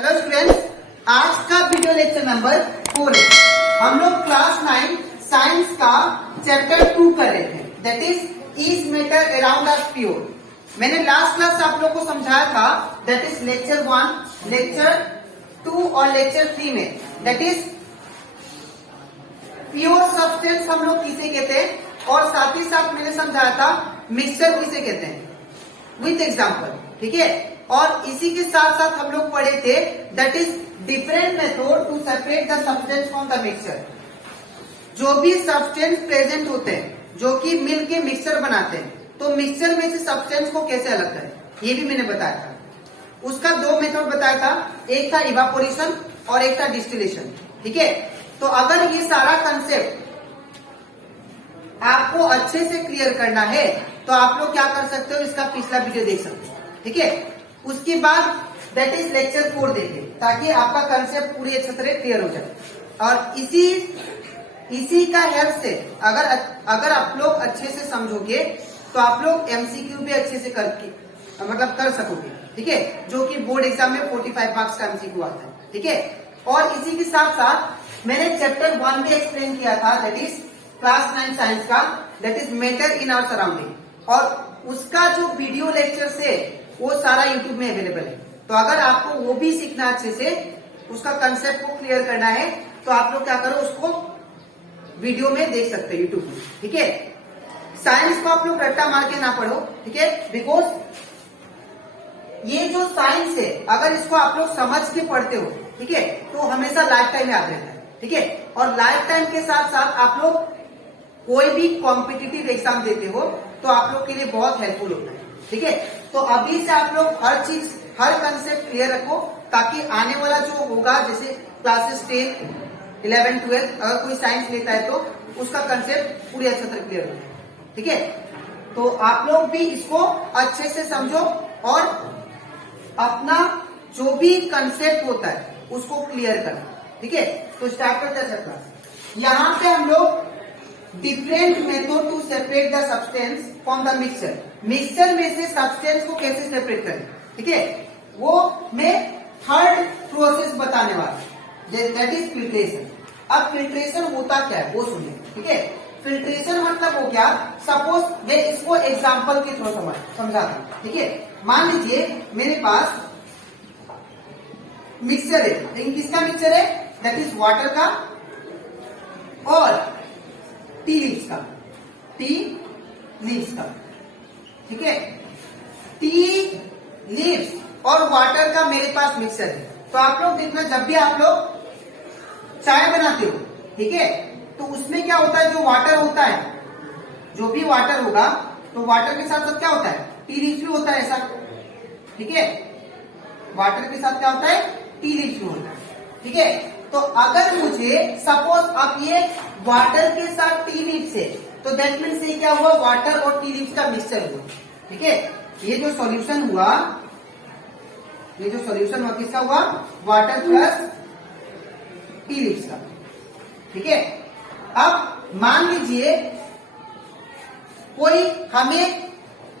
Hello students, आज का video lecture number 4 है। हम लोग क्लास 9 साइंस का चैप्टर 2 कर रहे थे, that is matter around us pure. मैंने लास्ट क्लास आप लोग को समझाया था, दैट इज लेक्चर 1, लेक्चर 2 और लेक्चर 3 में, दैट इज प्योर सब्सटेंस हम लोग किसे कहते हैं, और साथ ही साथ मैंने समझाया था मिक्सचर किसे कहते हैं विथ एग्जाम्पल, ठीक है। और इसी के साथ साथ हम लोग पढ़े थे that is different method to separate the substance from the mixture. जो भी सब्सटेंस प्रेजेंट होते हैं जो कि मिल के मिक्सचर बनाते हैं, तो मिक्सचर में से सब्सटेंस को कैसे अलग करें, ये भी मैंने बताया था। उसका 2 मेथड बताया था, एक था इवापोरेशन और एक था डिस्टिलेशन, ठीक है। तो अगर ये सारा कंसेप्ट आपको अच्छे से क्लियर करना है तो आप लोग क्या कर सकते हो, इसका पिछला वीडियो देख सकते हो, ठीक है। उसके बाद दैट इज लेक्चर 4 देखिए, ताकि आपका कंसेप्ट पूरी अच्छी तरह क्लियर हो जाए। और इसी का हेल्प से अगर आप लोग अच्छे से समझोगे तो आप लोग एमसीक्यू भी अच्छे से कर सकोगे, ठीक है, जो कि बोर्ड एग्जाम में 45 मार्क्स का एमसीक्यू आता है, ठीक है। और इसी के साथ साथ मैंने चैप्टर 1 भी एक्सप्लेन किया था, दैट इज क्लास 9 साइंस का, that is matter in our surrounding, और उसका जो वीडियो लेक्चर है वो सारा यूट्यूब में अवेलेबल है। तो अगर आपको वो भी सीखना अच्छे से, उसका कंसेप्ट को क्लियर करना है, तो आप लोग क्या करो, उसको वीडियो में देख सकते हैं यूट्यूब में, ठीक है। साइंस को आप लोग रट्टा मार के ना पढ़ो, ठीक है, बिकॉज ये जो साइंस है अगर इसको आप लोग समझ के पढ़ते हो, ठीक है, तो हमेशा लाइफ टाइम याद रहता है, ठीक है। और लाइफ टाइम के साथ साथ आप लोग कोई भी कॉम्पिटिटिव एग्जाम देते हो तो आप लोग के लिए बहुत हेल्पफुल होता है, ठीक है। तो अभी से आप लोग हर कंसेप्ट क्लियर रखो, ताकि आने वाला जो होगा, जैसे क्लासेस 10, 11, 12 अगर कोई साइंस लेता है तो उसका कंसेप्ट पूरी अच्छी तरह क्लियर हो जाए, ठीक है। तो आप लोग भी इसको अच्छे से समझो और अपना जो भी कंसेप्ट होता है उसको क्लियर करो, ठीक है। तो स्टार्ट करते हैं क्लास। यहाँ पे हम लोग different method to separate the substance from the mixture, mixture में से सब्सटेंस को कैसे सेपरेट करें, ठीक है, वो मैं थर्ड प्रोसेस बताने वाला हूं, दैट इज फिल्ट्रेशन। अब फिल्ट्रेशन होता क्या है वो सुनिए, ठीक है। फिल्ट्रेशन मतलब हो गया, सपोज मैं इसको एग्जांपल के थ्रू समझाता हूं, ठीक है। मान लीजिए मेरे पास मिक्सचर है, लेकिन किसका मिक्सचर है, दैट इज वाटर का और टी लीव्स का, ठीक है। टी लीव्स और वाटर का मेरे पास मिक्सचर है। तो आप लोग देखना, जब भी आप लोग चाय बनाते हो, ठीक है, तो उसमें क्या होता है, जो वाटर होता है, जो भी वाटर होगा, तो वाटर के साथ साथ क्या होता है, टी लीव्स भी होता है, ऐसा, ठीक है। वाटर के साथ क्या होता है, टी लीव्स भी होता है, ठीक है। तो अगर मुझे सपोज अब ये वाटर के साथ टी लीव्स है, तो दैट मीन्स ये क्या हुआ, वाटर और टी लीव्स का मिक्सचर हुआ, ठीक है। ये जो सॉल्यूशन हुआ किसका हुआ, वाटर प्लस टी लीव्स का, ठीक है। अब मान लीजिए कोई हमें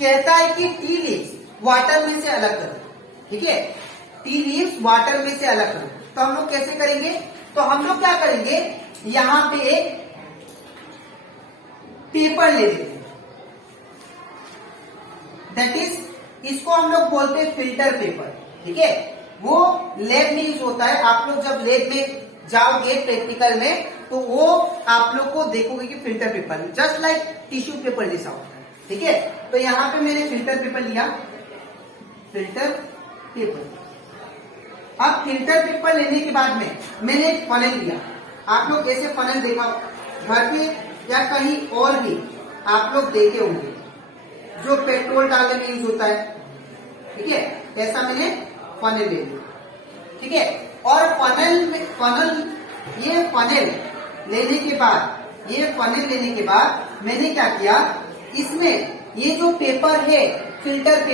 कहता है कि टी लीव्स वाटर में से अलग करो, ठीक है, टी लीव्स वाटर में से अलग करो। तो हम लोग कैसे करेंगे, तो हम लोग क्या करेंगे, यहां पे एक पेपर ले लेंगे, दैट इज इसको हम लोग बोलते हैं फिल्टर पेपर, ठीक है। वो लैब में यूज होता है। आप लोग जब लैब में जाओगे प्रैक्टिकल में, तो वो आप लोग को देखोगे कि filter paper just like tissue paper जैसा होता है, ठीक है। तो यहां पे मैंने फिल्टर पेपर लिया, फिल्टर पेपर। अब फिल्टर पेपर लेने के बाद में मैंने एक फनल लिया। आप लोग ऐसे फनल देखा घर पे या कहीं और भी आप लोग देखे होंगे, जो पेट्रोल डालने में यूज होता है, ठीक है। ऐसा मैंने फनल ले लिया, ठीक है। और ये फनल लेने के बाद मैंने क्या किया, इसमें ये जो पेपर है फिल्टर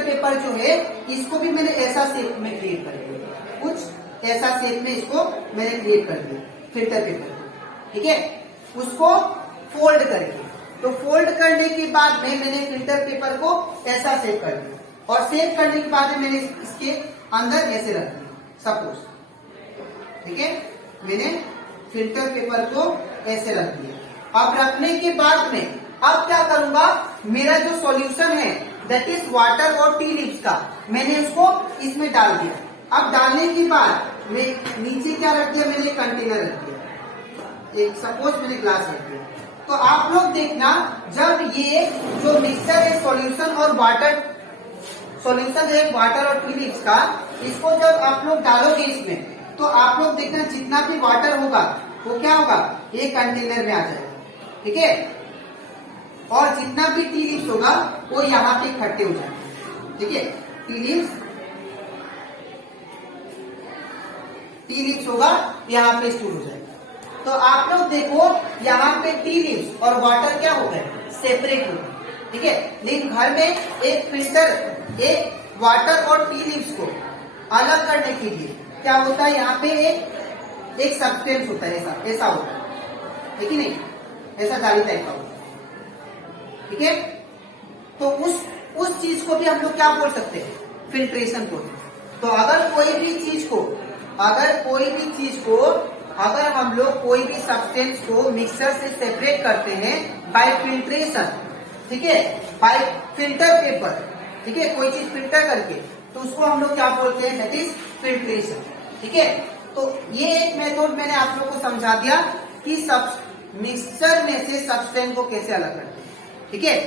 पेपर जो है, इसको भी मैंने ऐसा शेप में क्रिएट कर दिया, कुछ ऐसा शेप में इसको मैंने क्रिएट कर दिया फिल्टर पेपर को, ठीक है। उसको फोल्ड करके, तो फोल्ड करने के बाद में मैंने फिल्टर पेपर को ऐसा सेव कर दिया, और सेव करने के बाद में मैंने इसके अंदर ऐसे रख दिया सपोज, ठीक है, मैंने फिल्टर पेपर को ऐसे रख दिया। अब रखने के बाद में अब क्या करूंगा, मेरा जो सॉल्यूशन है दैट इज वाटर और टी लीव्स का, मैंने इसको इसमें डाल दिया। अब डालने के बाद मैं नीचे क्या रख दिया, मैंने कंटेनर रख दिया, एक सपोज मैंने ग्लास रख दिया। तो आप लोग देखना, जब ये जो मिक्सचर है सॉल्यूशन और वाटर, सॉल्यूशन है वाटर और टी लीव्स का, इसको जब आप लोग डालोगे इसमें, तो आप लोग देखना जितना भी वाटर होगा वो क्या होगा, ये कंटेनर में आ जाएगा, ठीक है, और जितना भी टी लीव्स होगा वो यहाँ पे इकट्ठे हो जाएंगे, ठीक है, टी लीव्स होगा यहाँ पे स्टोर हो जाएगा। तो आप लोग देखो यहाँ पे टी लीव्स और वाटर क्या हो गए, सेपरेट हो गए, ठीक है। लेकिन घर में एक फिल्टर एक वाटर और टी लीव्स को अलग करने के लिए क्या होता है, यहाँ पे एक सब्सटेंस होता है, ऐसा होता है, ठीक है, नहीं ऐसा जाली टाइप का होता है, ठीक है। तो उस चीज को भी हम लोग क्या बोल सकते हैं, फिल्ट्रेशन बोलते हैं। तो अगर कोई भी चीज को अगर हम लोग कोई भी सब्सटेंस को मिक्सर से सेपरेट करते हैं बाय फिल्ट्रेशन, ठीक है, बाय फिल्टर पेपर, ठीक है, कोई चीज फिल्टर करके, तो उसको हम लोग क्या बोलते हैं, दैट इज फिल्ट्रेशन, ठीक है। तो ये एक मेथड मैंने आप लोग को समझा दिया कि मिक्सचर में से सब्सटेंस को कैसे अलग करते हैं, ठीक है।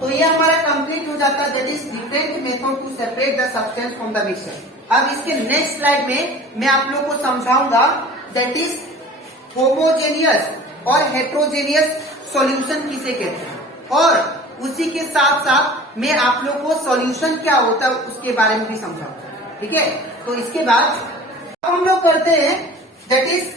तो ये हमारा कंप्लीट हो जाता है, that is different method to separate the substance from the mixture. अब इसके नेक्स्ट स्लाइड में मैं आप लोग को समझाऊंगा दैट इज होमोजेनियस और हेट्रोजेनियस सॉल्यूशन किसे कहते हैं, और उसी के साथ साथ मैं आप लोग को सॉल्यूशन क्या होता है उसके बारे में भी समझाऊंगा, ठीक है। तो इसके बाद हम लोग करते हैं दैट इज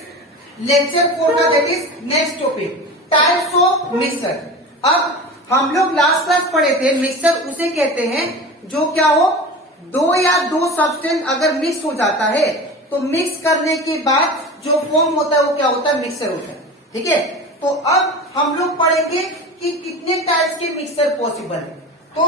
लेक्चर 4 का, that is next topic types of mixture. अब हम लोग लास्ट क्लास पढ़े थे मिक्सचर उसे कहते हैं जो क्या हो, दो या दो सब्सटेंस अगर मिक्स हो जाता है तो मिक्स करने के बाद जो फॉर्म होता है वो क्या होता है, मिक्सचर होता है, ठीक है। तो अब हम लोग पढ़ेंगे कि कितने टाइप्स के मिक्सचर पॉसिबल है। तो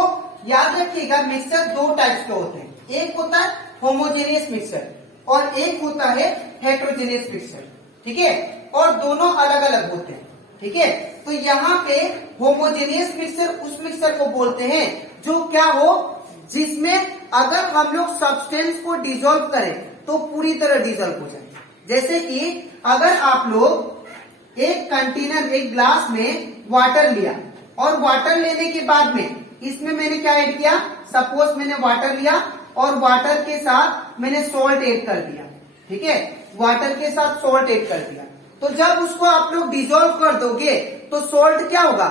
याद रखिएगा मिक्सचर दो टाइप्स के होते हैं, एक होता है होमोजेनियस मिक्सचर और एक होता है हेट्रोजेनियस मिक्सचर, ठीक है, और दोनों अलग अलग होते हैं, ठीक है। तो यहाँ पे होमोजेनियस मिक्सचर उस मिक्सचर को बोलते हैं जो क्या हो, जिसमें अगर हम लोग सब्सटेंस को डिसॉल्व करें तो पूरी तरह डिसॉल्व हो जाए। जैसे कि अगर आप लोग एक कंटेनर एक ग्लास में वाटर लिया और वाटर लेने के बाद में इसमें मैंने क्या ऐड किया, सपोज मैंने वाटर लिया और वाटर के साथ मैंने सॉल्ट ऐड कर दिया, ठीक है, वाटर के साथ सॉल्ट ऐड कर दिया। तो जब उसको आप लोग डिसॉल्व कर दोगे तो सॉल्ट क्या होगा,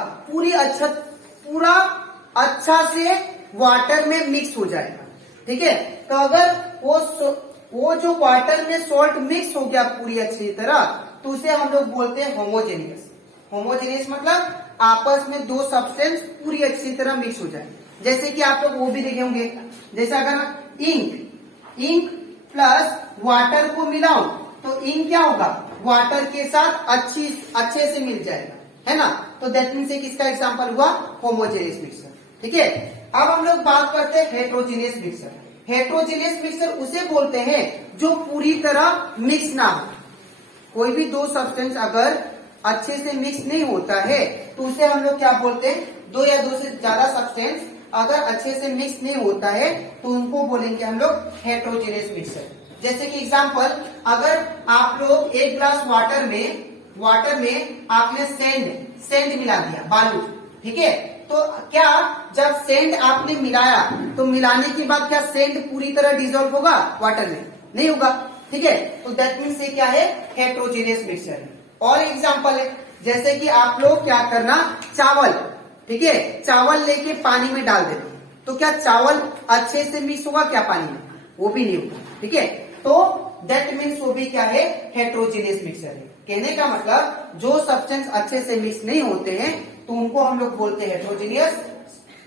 पूरा अच्छा से वाटर में मिक्स हो जाएगा, ठीक है। तो अगर वो जो वाटर में सॉल्ट मिक्स हो गया पूरी अच्छी तरह, तो उसे हम लोग बोलते हैं होमोजेनियस। होमोजेनियस मतलब आपस में दो सब्सटेंस पूरी अच्छी तरह मिक्स हो जाए। जैसे कि आप लोग वो भी देखे होंगे, जैसे अगर इंक प्लस वाटर को मिलाऊं तो इंक क्या होगा, वाटर के साथ अच्छे से मिल जाएगा, है ना। तो दैट मीन्स किसका एग्जांपल हुआ, होमोजेनियस मिक्सचर, ठीक है। अब हम लोग बात करते हैं हेट्रोजेनियस मिक्सचर। हेट्रोजेनियस मिक्सचर उसे बोलते हैं जो पूरी तरह मिक्स ना हो। कोई भी दो सब्सटेंस अगर अच्छे से मिक्स नहीं होता है तो उसे हम लोग क्या बोलते हैं, दो या दो से ज्यादा सब्सटेंस अगर अच्छे से मिक्स नहीं होता है तो उनको बोलेंगे हम लोग हेट्रोजेनियस मिक्सचर। जैसे कि एग्जांपल, अगर आप लोग एक ग्लास वाटर में आपने सेंड मिला दिया, बालू, ठीक है। तो क्या जब सेंड आपने मिलाया तो मिलाने के बाद क्या सेंड पूरी तरह डिसॉल्व होगा वाटर में, नहीं होगा, ठीक है। तो दैट मीन्स ये क्या है, हेट्रोजेनियस मिक्सचर है। और एग्जांपल है, जैसे कि आप लोग क्या करना, चावल, ठीक है, चावल लेके पानी में डाल देते तो क्या चावल अच्छे से मिक्स होगा क्या पानी में, वो भी नहीं होगा, ठीक है। तो दैट मीन्स वो भी क्या है, हेट्रोजेनियस मिक्सचर है। कहने का मतलब जो सब्सटेंस अच्छे से मिक्स नहीं होते हैं तो उनको हम लोग बोलते हैं हेट्रोजेनियस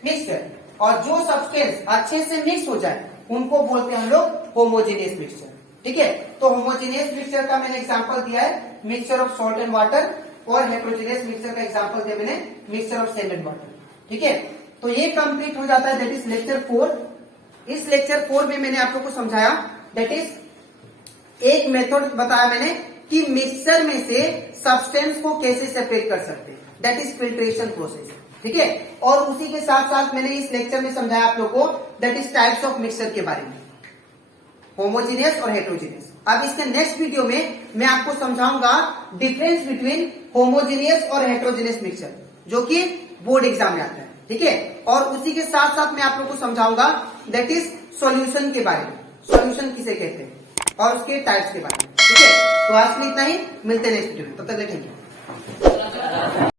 मिक्सचर, और जो सब्सटेंस अच्छे से मिक्स हो जाए उनको बोलते हैं हम लोग होमोजेनियस मिक्सचर, ठीक है। तो होमोजेनियस मिक्सचर का मैंने एग्जांपल दिया है mixture of salt and water, और हेट्रोजेनियस मिक्सचर का एग्जांपल दिया मैंने mixture of same and water, ठीक है। तो ये कंप्लीट हो जाता है, दैट इज लेक्चर 4 इस लेक्चर 4 में मैंने आप लोग को समझाया, दैट इज एक मेथड बताया मैंने कि मिक्सचर में से सब्सटेंस को कैसे सेपरेट कर सकते हैं, दैट इज फिल्ट्रेशन प्रोसेस। ठीक है, और उसी के साथ साथ मैंने इस लेक्चर में समझाया आप लोग को, that is types of mixture के बारे में, होमोजीनियस और हेट्रोजीनियस। अब इसके नेक्स्ट वीडियो में मैं आपको समझाऊंगा डिफरेंस बिटवीन होमोजीनियस और हेट्रोजीनियस मिक्सचर, जो कि बोर्ड एग्जाम में आता है। ठीक है, और उसी के साथ साथ मैं आप लोग को समझाऊंगा दैट इज सॉल्यूशन के बारे में, सॉल्यूशन किसे कहते हैं और उसके टाइप्स के बारे में। ठीक है, तो आज के लिए इतना ही, मिलते हैं नेक्स्ट वीडियो में, तब तक थैंक यू।